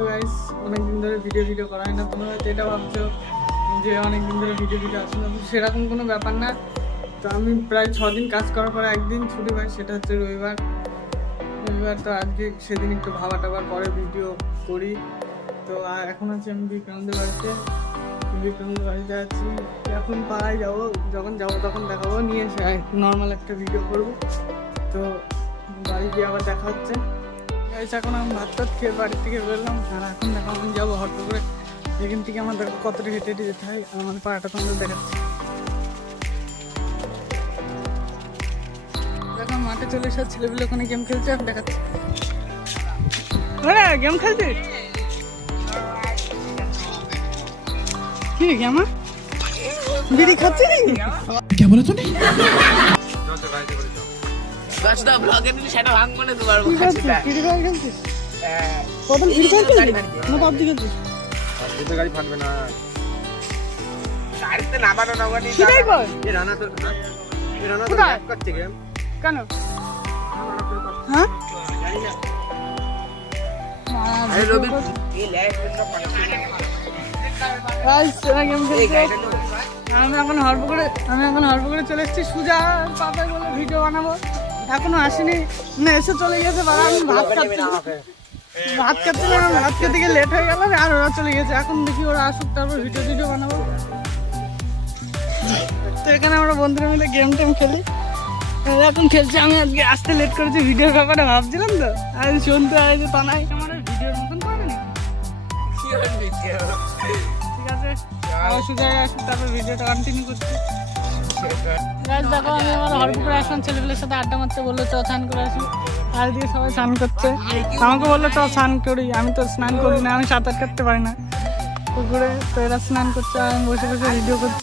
তো গাইস অনেক দিন ধরে ভিডিও ভিডিও করা হয় না। তোমরা হয়তো এটা ভাবছ যে অনেক দিন ধরে ভিডিও ভিডিও আসে না। সেরকম কোনো ব্যাপার না। তো আমি প্রায় ছ দিন কাজ করার পরে একদিন ছুটি পাই, সেটা হচ্ছে রবিবার। রবিবার তো আজকে সেদিন একটু ভাবা টাবার পরে ভিডিও করি। তো এখন আছি আমি বিক্রান্তের বাড়িতে। বিক্রান্তের বাড়িতে আছি। এখন পাড়ায় যাব, যখন যাব তখন দেখাবো। নিয়ে নর্মাল একটা ভিডিও করব। তো বাড়ি গিয়ে আবার দেখা হচ্ছে। গাইস এখন আমি ভাত টাত খেয়ে বাড়ি থেকে বেরোলাম আর এখন দেখো আমি যাব হটো করে। এখান থেকে আমাদের কতটা হেঁটে হেঁটে যেতে হয় আর আমাদের পাড়াটা তোমাদের দেখাচ্ছি। দেখো মাঠে চলে এসে ছেলেগুলো ওখানে গেম খেলছে আর দেখাচ্ছে। হ্যাঁ গেম খেলছে? কি গেম বিড়ি খাচ্ছে নাকি দশটা ব্লগে দিলে সেটা ভাঙ করে দেবো আর কি ফ্রি ফায়ার খেলছিস? কত ফ্রি ফায়ার খেলছিস? না পাবজি খেলছিস? তোদের গাড়ি ফাটবে না। গাড়িতে নামানো নামানি সেটাই কর এ রানা তো এ রানা তো কোথায়? করছে গেম কেন? হ্যাঁ? আরে রবি আমি এখন হরপ করে আমি এখন হরপ করে চলে এসেছি। সুজা পাপাই বলে ভিডিও বানাবো। এখনও আসেনি। না এসে চলে গেছে বাবা আমি ভাত খাচ্ছি। ভাত খাচ্ছিলাম ভাত খেতে গিয়ে লেট হয়ে গেল আর ওরা চলে গেছে। এখন দেখি ওরা আসুক তারপর ভিডিও টিডিও বানাবো। তো এখানে আমরা বন্ধুরা মিলে গেম টেম খেলি। এখন খেলছে আমি আজকে আসতে লেট করেছি ভিডিওর ব্যাপারে ভাবছিলাম তো। আর শুনতে হয় যে তানাই আমার ভিডিওর মতন করবে না ঠিক আছে? সুজায় আসুক তারপর ভিডিওটা কন্টিনিউ করছি। আমি আড্ডা মারতে, বলল করে সবাই স্নান আমাকে বলল চ স্নান করি। আমি তো স্নান করি না, আমি সাঁতার কাটতে পারি না। পুকুরে তো এরা স্নান করছে আমি বসে বসে ভিডিও করছি।